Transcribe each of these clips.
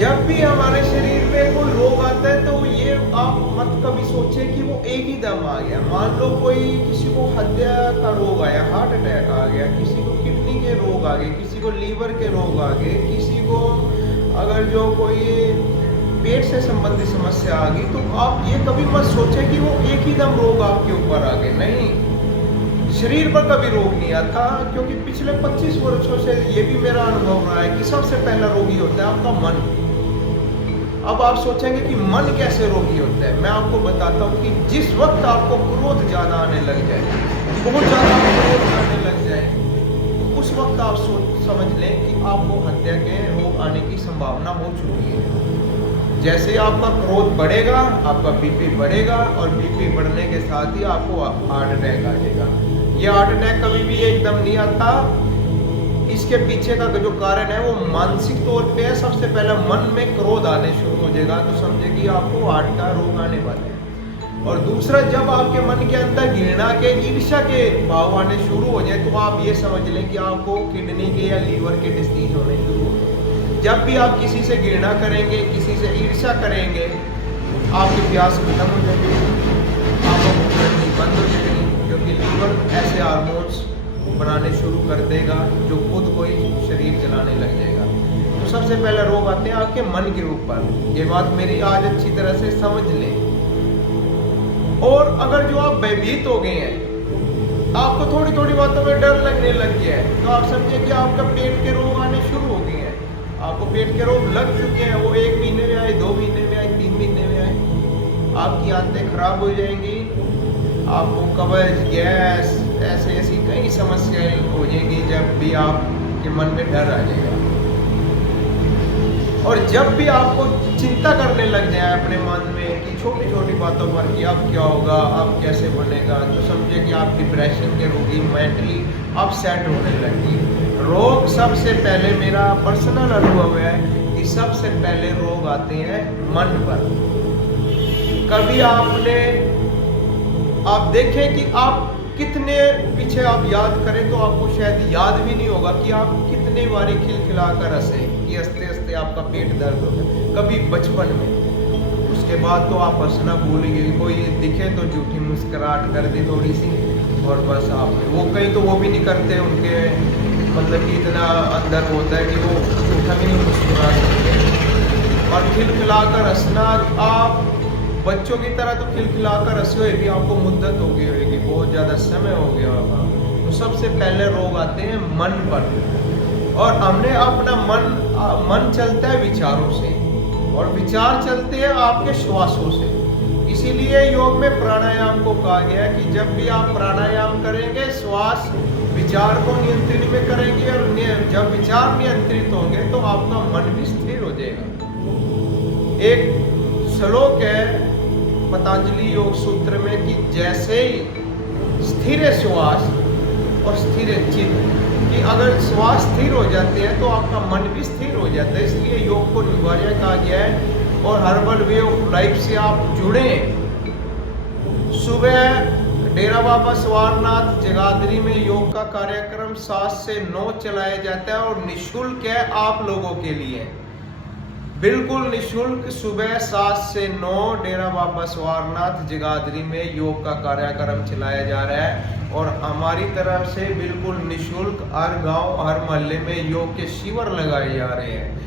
जब भी हमारे शरीर में कोई रोग आता है तो ये आप मत कभी सोचे कि वो एक ही दम आ गया। मान लो कोई किसी को हृदय का रोग आया, हार्ट अटैक आ गया, किसी को किडनी के रोग आ गए, किसी को लीवर के रोग आ गए, किसी को अगर जो कोई पेट से संबंधित समस्या आ गई, तो आप ये कभी मत सोचे कि वो एक ही दम रोग आपके ऊपर आ गए। नहीं, शरीर पर कभी रोग नहीं आता, क्योंकि पिछले 25 वर्षों से ये भी मेरा अनुभव रहा है कि सबसे पहला रोगी होता है आपका मन। अब आप सोचेंगे कि मन कैसे रोगी होता है। मैं आपको बताता हूँ कि जिस वक्त आपको क्रोध ज्यादा आने लग जाए, बहुत ज्यादा क्रोध आने लग जाए, तो उस वक्त आप समझ लें कि आपको हत्या के रोग आने की संभावना हो चुकी है। जैसे आपका क्रोध बढ़ेगा, आपका बीपी बढ़ेगा, और बीपी बढ़ने के साथ ही आपको हार्ट अटैक आ जाएगा। ये हार्ट अटैक कभी भी एकदम नहीं आता। इसके पीछे का जो कारण है वो मानसिक तौर पे है। सबसे पहले मन में क्रोध आने शुरू हो जाएगा तो समझे कि आपको हार्ट का रोग आने वाला है। और दूसरा, जब आपके मन के अंदर घृणा के, ईर्ष्या के भाव आने शुरू हो जाए, तो आप ये समझ लें कि आपको किडनी के या लीवर के डिसीज होने शुरू हो जाए। जब भी आप किसी से घृणा करेंगे, किसी से ईर्ष्या करेंगे, आपकी प्यास खत्म हो जाएगी, आपको भूख लगनी बंद हो जाएगी, क्योंकि लीवर ऐसे हार्मोन्स बनाने शुरू कर देगा जो खुद कोई शरीर चलाने लग जाएगा। तो सबसे पहला रोग आते हैं आपके मन के ऊपर। ये बात मेरी आज अच्छी तरह से समझ लें। और अगर जो आप भयभीत हो गए हैं, आपको थोड़ी थोड़ी बातों में डर लगने लग गया है, तो आप समझिए कि आपका पेट के रोग आने शुरू हो गए हैं। आपको पेट के रोग लग चुके हैं, वो 1 महीने में आए, 2 महीने में आए, 3 महीने में आए। आपकी आंतें खराब हो जाएंगी, आपको कब्ज, गैस, ऐसी कई समस्याएं हो जाएंगी जब भी आपके मन में डर आ जाएगा। और जब भी आपको चिंता करने लग जाए अपने मन में कि छोटी छोटी बातों पर कि अब क्या होगा, अब कैसे बनेगा, तो समझे कि आप डिप्रेशन के रोगी, मेंटली अपसेट होने लगी। रोग सबसे पहले, मेरा पर्सनल अनुभव है कि सबसे पहले रोग आते हैं मन पर। कभी आप देखें कि आप कितने पीछे आप याद करें तो आपको शायद याद भी नहीं होगा कि आप कितने बारी खिलखिलाकर हंसे, कि हंसते हंसते आपका पेट दर्द हो गया, कभी बचपन में। उसके बाद तो आप हंसना भूल गए, कोई दिखे तो झूठी मुस्कुराहट कर दी थोड़ी सी, और बस आपने वो कहीं तो वो भी नहीं करते, उनके मतलब कि इतना अंदर होता है कि वो झूठा भी नहीं मुस्कुरा सकते। और खिलखिलाकर हंसना, आप बच्चों की तरह तो खिलखिलाकर हंसे हुए भी आपको मुद्दत हो गई होगी, बहुत ज़्यादा समय हो गया होगा। तो सबसे पहले रोग आते हैं मन पर। और हमने अपना मन चलता है विचारों से, और विचार चलते हैं आपके श्वासों से। इसीलिए योग में प्राणायाम को कहा गया है कि जब भी आप प्राणायाम करेंगे, श्वास विचार को नियंत्रित में करेंगे, और जब विचार नियंत्रित होंगे तो आपका मन भी स्थिर हो जाएगा। एक श्लोक है पतंजलि योग सूत्र में कि जैसे ही स्थिर श्वास और स्थिर चित्त, कि अगर श्वास स्थिर हो जाते हैं तो आपका मन भी स्थिर हो जाता है। इसलिए योग को निवार्य कहा गया है। और हर्बल वे ऑफ लाइफ से आप जुड़े। सुबह डेरा बाबा सवारनाथ जगाधरी में योग का कार्यक्रम 7 से 9 चलाया जाता है, और निःशुल्क है आप लोगों के लिए, बिल्कुल निःशुल्क। सुबह 7 से 9 डेरा बाबा सवारनाथ जगाधरी में योग का कार्यक्रम चलाया जा रहा है, और हमारी तरफ से बिल्कुल निःशुल्क हर गांव, हर मोहल्ले में योग के शिविर लगाए जा रहे हैं।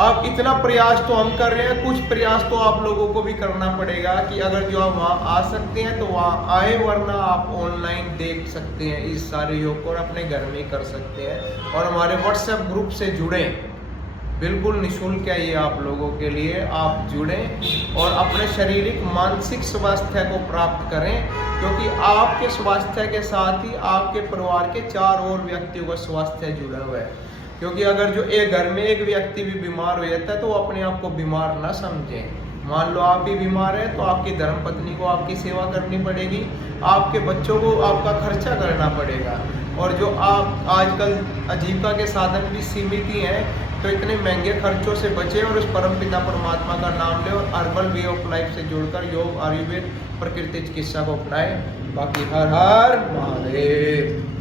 अब इतना प्रयास तो हम कर रहे हैं, कुछ प्रयास तो आप लोगों को भी करना पड़ेगा कि अगर जो आप वहाँ आ सकते हैं तो वहाँ आए, वरना आप ऑनलाइन देख सकते हैं इस सारे योग को, और अपने घर में ही कर सकते हैं। और हमारे व्हाट्सएप ग्रुप से जुड़ें, बिल्कुल निःशुल्क है ये आप लोगों के लिए। आप जुड़ें और अपने शारीरिक मानसिक स्वास्थ्य को प्राप्त करें, क्योंकि आपके स्वास्थ्य के साथ ही आपके परिवार के 4 और व्यक्तियों का स्वास्थ्य जुड़ा हुआ है। क्योंकि अगर जो एक घर में एक व्यक्ति भी बीमार हो जाता है तो वो अपने आप को बीमार ना समझें। मान लो आप भी बीमार हैं तो आपकी धर्मपत्नी को आपकी सेवा करनी पड़ेगी, आपके बच्चों को आपका खर्चा करना पड़ेगा। और जो आप आजकल आजीविका के साधन भी सीमित ही हैं, तो इतने महंगे खर्चों से बचें और उस परमपिता परमात्मा का नाम लें, और हर्बल वे ऑफ लाइफ से जुड़कर योग, आयुर्वेद, प्रकृति चिकित्सा को अपनाएं। बाकी हर हर महादेव।